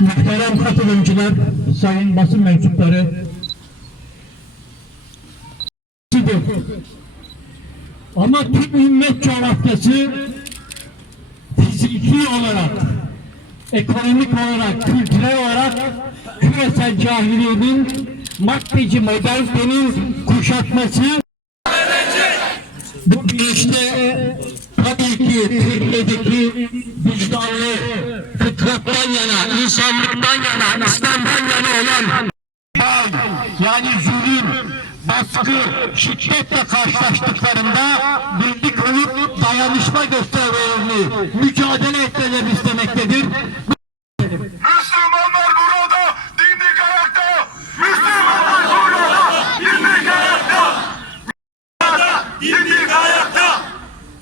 Muhterem katılımcılar, sayın basın mensupları. Ama tüm ümmet coğrafyası fiziki olarak, ekonomik olarak, kültürel olarak küresel cahiliyenin maddeci modernitenin kuşatması bu bilinçle tabii ki Türkiye'deki vicdanlı, fıtrattan yana, insanlıktan yana, İslam'dan yana olan yani zulüm, baskı, şiddetle karşılaştıklarında birlik olup dayanışma göstermelerini, mücadele etmelerini istemektedir.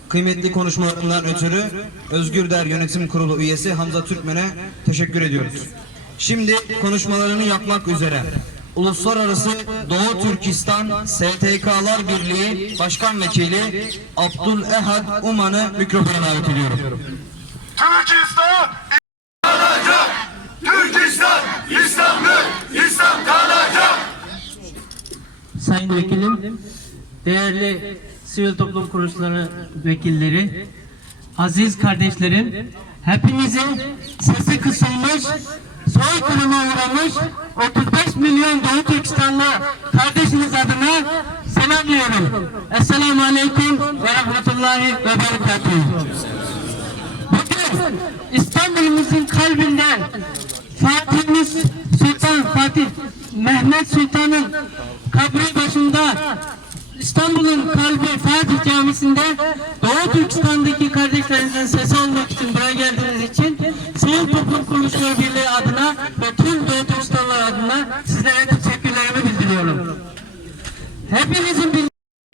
Kıymetli konuşmalarından ötürü Özgür Der Yönetim Kurulu üyesi Hamza Türkmen'e teşekkür ediyoruz. Şimdi konuşmalarını yapmak üzere Uluslararası Doğu Türkistan STK'lar Birliği Başkan Vekili Abdül Ehad Uman'ı mikrofona davet ediyorum. Türkistan kalacak. Türkistan İslam'dır. İslam kalacak. Sayın Vekilim, değerli sivil toplum kuruluşları vekilleri, aziz kardeşlerim, hepinizin sesi kısılmış, soykırıma uğramış 35 milyon Doğu Türkistanlı kardeşiniz adına selamlıyorum. Esselamu Aleyküm ve Rahmetullahi ve Berekatuhu. Bugün İstanbul'umuzun kalbinden Fatih'imiz Sultan Fatih Mehmet Sultan'ın İstanbul'un kalbi Fatih Camisi'nde Doğu Türkistan'daki kardeşlerimizin sesi olmak için buraya geldiğiniz için Sivil Toplum Kuruluşları Birliği adına ve tüm Doğu Türkistanlar adına sizlere teşekkürlerimi bildiriyorum. Hepinizin bildiği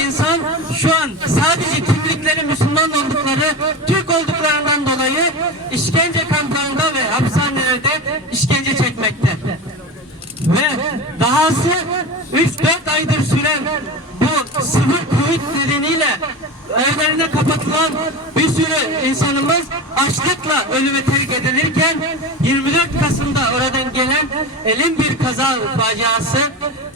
insan şu an sadece kimlikleri Müslüman oldukları, Türk olduklarından dolayı işkence kamplarında ve hapishanelerde işkence çekmekte. Ve dahası 3-4 aydır süren bu sıvı kuvvet nedeniyle evlerine kapatılan bir sürü insanımız açlıkla ölüme terk edilirken 24 Kasım'da oradan gelen elin bir kaza faciası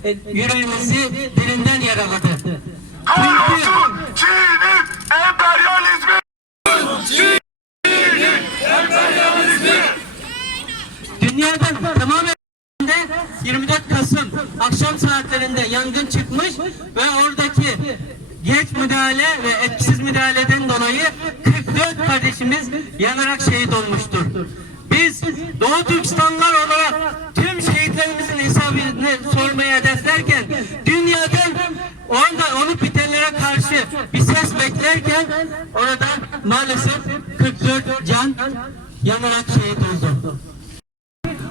e, yüreğimizi derinden yaraladı. Çünkü Kahrolsun Çin'in emperyalizmi. Dünyadan tamamen 24 Kasım akşam saatlerinde yangın çıkmış ve oradaki geç müdahale ve etkisiz müdahaleden dolayı 44 kardeşimiz yanarak şehit olmuştur. Biz Doğu Türkistanlılar olarak tüm şehitlerimizin hesabını sormaya hedeflerken dünyadan orada olup bitenlere karşı bir ses beklerken orada maalesef 44 can yanarak şehit oldu.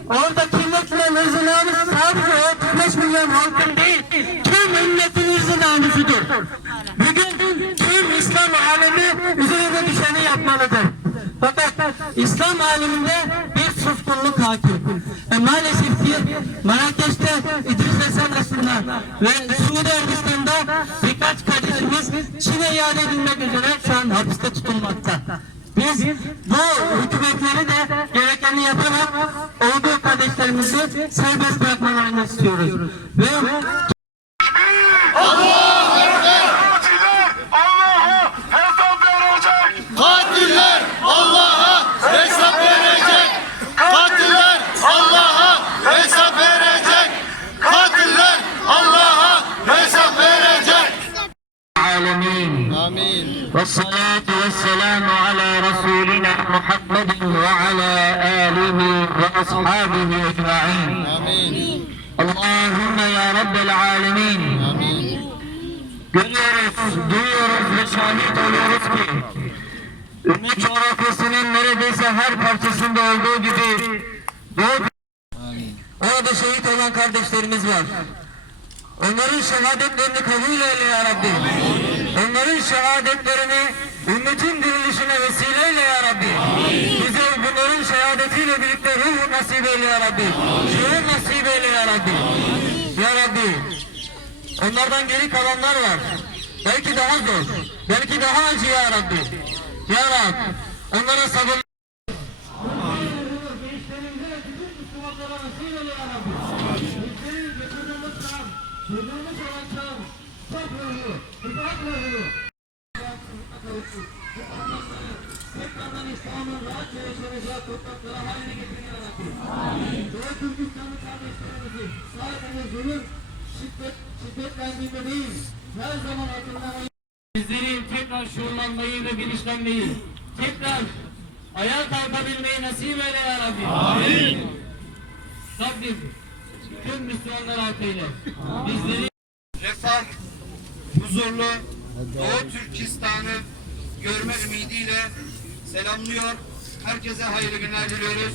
Orada kimlikle hırzı namus sadece o 35 milyon halkın değil, tüm ümmetin hırzı namusudur. Bugün tüm İslam alemi üzerine düşeni yapmalıdır. Fakat İslam aleminde bir suskunluk hakim. Ve maalesef ki Marrakeş'te İdris Esen arasında ve Suudi Arabistan'da birkaç kardeşimiz Çin'e iade edilmek üzere şu an hapiste tutulmakta. Biz bu hükümetleri de gerekeni yaparak olduğu kardeşlerimizi serbest bırakmalarını istiyoruz. Ve والصلاة والسلام على رسولنا محمد وعلى آله وأصحابه أجمعين Amin. اللهم يا رب العالمين Amin. Görüyoruz, duyuyoruz ve şahit oluyoruz ki ümmet coğrafyasının neredeyse her parçasında olduğu gibi Doğu Orada şehit olan kardeşlerimiz var. Onların şehadetlerini kabul eyle ya Rabbi. Onların şehadetlerini ümmetin dirilişine vesileyle ya Rabbi. Amin. Bize bunların şehadetiyle birlikte ruh nasip eyle ya Rabbi. Şuur nasip eyle ya Rabbi. Amin. Ya Rabbi. Onlardan geri kalanlar var. Belki daha zor. Belki daha acı ya Rabbi. Ya Rabbi. Onlara sabır Çocuğumuz olan Bizleri tekrar şuurlanmayı ve bilinçlenmeyi, tekrar ayağa kalkabilmeyi nasip eyle ya Rabbi. Amin. Rabbim tüm Müslümanlar affeyle. Bizleri refah, huzurlu Doğu Türkistan'ı görme ümidiyle selamlıyor. Herkese hayırlı günler diliyoruz.